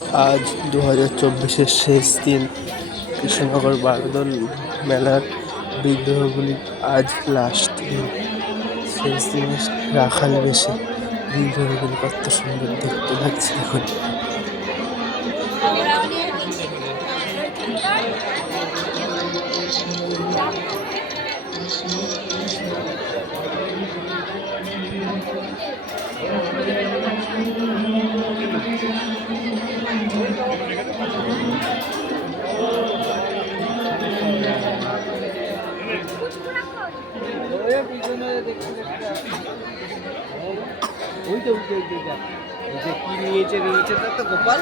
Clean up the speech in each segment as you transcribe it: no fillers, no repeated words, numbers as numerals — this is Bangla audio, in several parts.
আজ 2024-এর শেষ দিন। কৃষ্ণনগর বারোদল মেলার বিগ্রহগুলি আজ লাস্ট দিন, শেষ দিনে রাখাল বেশে বিগ্রহগুলি কত সুন্দর দেখতে লাগছে দেখুন। কি নিয়েছে তো গোপাল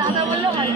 দাদা বললো হয়